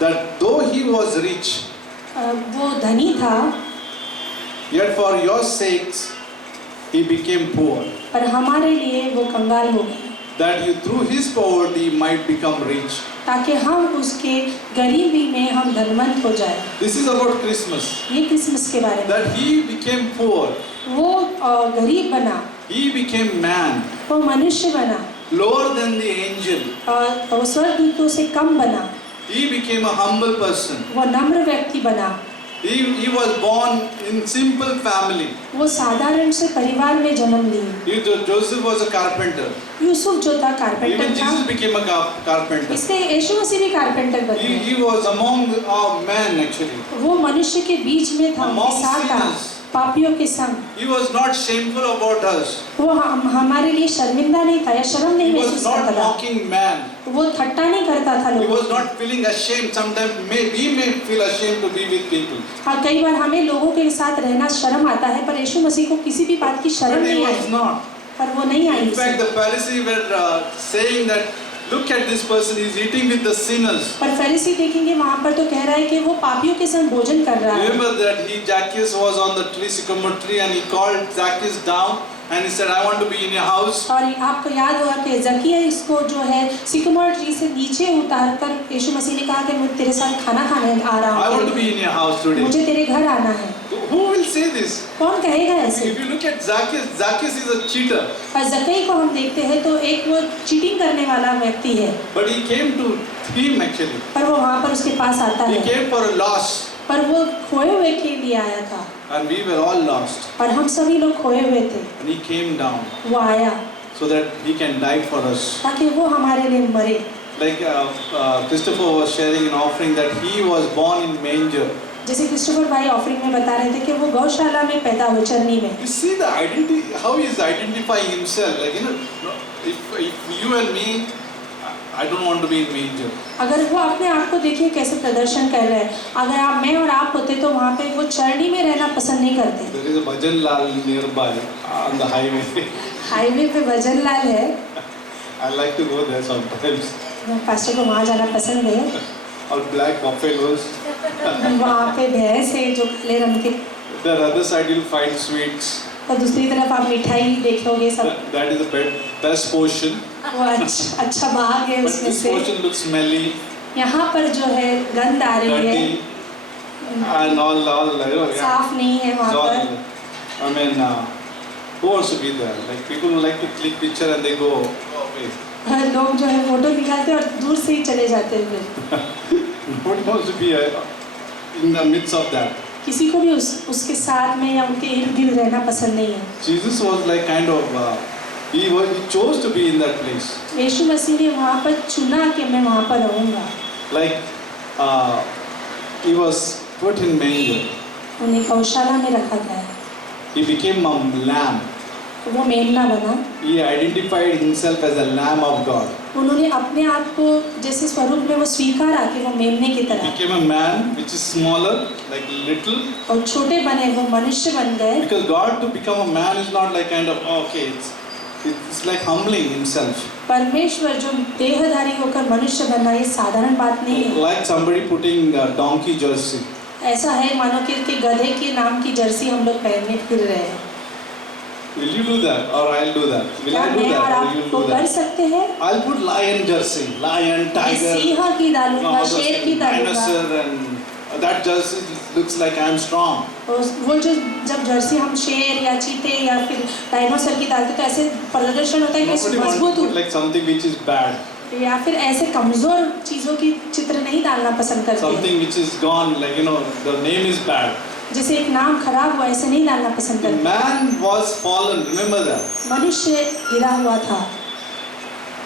that though he was rich, वो धनी था, yet for your sakes he became poor, पर हमारे लिए वो कंगाल हो गया, that you through his poverty might become rich. ताकि हम उसके गरीबी में हम धनवंत हो जाए। This is about Christmas. ये क्रिसमस के बारे में, That he became poor, वो गरीब बना, he became man, वो मनुष्य बना, lower than the angel. और वो स्वर्गदूतों से कम बना, He became a humble person. वो नम्र व्यक्ति बना, He was born in simple family. वो साधारण से परिवार में जन्म लिए। Joseph was a carpenter. Yusuf जो था Even कारपेंटर था, Jesus became a carpenter. इसलिए यीशु मसीह भी कारपेंटर बन गए। He was among men actually. वो मनुष्य के बीच में था, उनके साथ था, पापियों के संग। He was not shameful about us. वो हमारे लिए शर्मिंदा नहीं था या शर्म नहीं He was महसूस not करता था। mocking man. वो ठट्टा नहीं करता था He लोगों was की। not feeling ashamed. Sometimes we may feel ashamed to be with people. हाँ, कई बार हमें लोगों के साथ रहना शर्म आता है, पर यीशु मसीह को किसी भी बात की शर्म But he नहीं was आई, not. पर वो नहीं आई In उसे। fact, the Pharisees were saying that, look at this person, he's eating with the sinners. पर फरीसी देखेंगे वहाँ पर तो कह रहा है कि वो पापियों के संग भोजन कर रहा है। Remember that Zacchaeus was on the tree, sycamore tree, and he called Zacchaeus down and he said, I want to be in your house. और आपको याद होगा कि जकिया इसको जो है सिकमोर ट्री से नीचे उतार कर यीशु मसीह ने कहा कि मैं तेरे साथ खाना खाने आ रहा I want to हूँ, be in your house today. मुझे तेरे घर आना है। Who will say this? कौन कहेगा ऐसे? If you look at Zacchaeus, Zacchaeus is a cheater. और जकई को हम देखते हैं तो एक वो चीटिंग करने वाला व्यक्ति है, But he came to him actually. पर वो वहाँ पर उसके पास आता He है, came for a loss. पर वो खोए हुए के लिए आया था, And we were all lost. और हम सभी लोग खोए हुए थे। And he came down वो आया so that he can die for us. ताकि वो हमारे लिए मरे। Like Christopher was sharing an offering that he was born in manger. जैसे क्रिस्टोफर भाई ऑफरिंग में बता रहे थे कि वो गौशाला में पैदा हुए, चरनी में। You see the identity, how he is identifying himself. Like, if you and me, I don't want to be in manger. अगर वो अपने आप को देखिए कैसे प्रदर्शन कर रहे हैं, अगर मैं और आप होते तो वहाँ पे वो चरनी में रहना पसंद नहीं करते। There is a Bhajan Lal nearby on the highway. Highway पे भजन लाल है, I like to go there sometimes. Pastor को वहाँ जाना पसंद है। Or black buffaloes. वहाँ पे भैंस है जो काले रंग के, The other side you'll find sweets. और दूसरी तरफ आप मिठाई देखोगे सब। That is the best portion. वो अच्छा भाग है But उसमें this से। portion looks smelly, यहाँ पर जो है गंध आ रही है, dirty, and all yeah. साफ नहीं है वहाँ It's all- पर। I mean, who wants to be there? Like people who like to click picture and they go away. लोग जो है फोटो निकालते हैं और दूर से ही चले जाते हैं फिर। Nobody wants to be in the midst of that. किसी को भी उसके साथ में या उनके इर्द गिर्द रहना पसंद नहीं है। Jesus was like kind of, he chose to be in that place. यीशु मसीह ने वहाँ पर चुना कि मैं वहाँ पर रहूँगा। Like he was put in manger. उन्हें गौशाला में रखा गया। He became a lamb. वो मेमना बना। He identified himself as a lamb of God. उन्होंने अपने आप को जैसे स्वरूप में वो स्वीकारा कि वो मेमने की He तरह, became a man which is smaller, like little. और छोटे बने, वो मनुष्य बन गए। Because God to become a man is not like kind of okay, it's like humbling himself. परमेश्वर जो देहधारी होकर मनुष्य बनना ये साधारण बात नहीं है। Like somebody putting a donkey jersey. ऐसा है मानो कि गधे के नाम की जर्सी हम लोग पहनने फिर रहे हैं। Will you do that or I'll do that? Will क्या I do मैं और that or आप you'll वो do कर that? सकते हैं? I'll put lion jersey, lion, मैं tiger, सिंह की डालूंगा, all those शेर की things, डालूंगा। dinosaur, and that jersey looks like I'm strong. वो जो जब जर्सी हम शेर या चीते या फिर डायनासोर की डालते तो ऐसे प्रदर्शन होता है कि Nobody wants मजबूत to put like something which is bad, या फिर ऐसे कमजोर चीजों की चित्र नहीं डालना पसंद करते हैं। something which is gone, like the name is bad. जैसे एक नाम खराब हुआ ऐसे नहीं डालना पसंद The करते। man was fallen, remember that. मनुष्य गिरा हुआ था,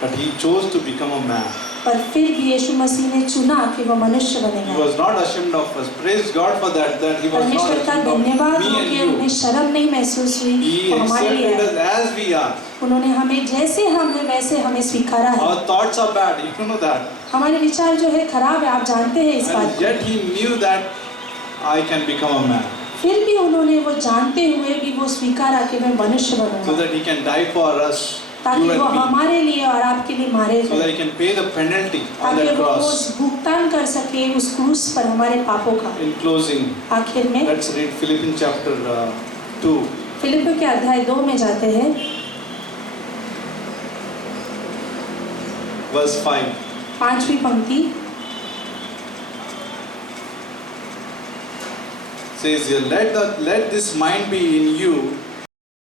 But he chose to become a man. पर फिर भी यीशु मसीह ने चुना कि वो मनुष्य He बनेगा। was not ashamed of us. Praise God for that he was not परमेश्वर का ashamed of धन्यवाद me हो and कि you. उन्हें शर्म नहीं महसूस हुई, He वो हमारे लिए accepted आए। us as we are. उन्होंने हमें जैसे हम हैं वैसे हमें स्वीकारा है। Our thoughts are bad, you know that. हमारे विचार जो है खराब है, आप जानते हैं इस बात And को। yet he knew that I can become a man. फिर भी उन्होंने वो जानते हुए भी वो स्वीकारा कि मैं मनुष्य so बनूंगा, that he can die for us, ताकि you वो and me, हमारे लिए और आपके लिए मारे so that गए, he can pay the penalty on ताकि that वो cross. उस भुगतान कर सके उस क्रूस पर हमारे पापों का। In closing, आखिर में let's read Philippians chapter 2. फिलिप्पियों के अध्याय 2 में जाते हैं, verse 5. 5वीं पंक्ति Says here, let this mind be in you,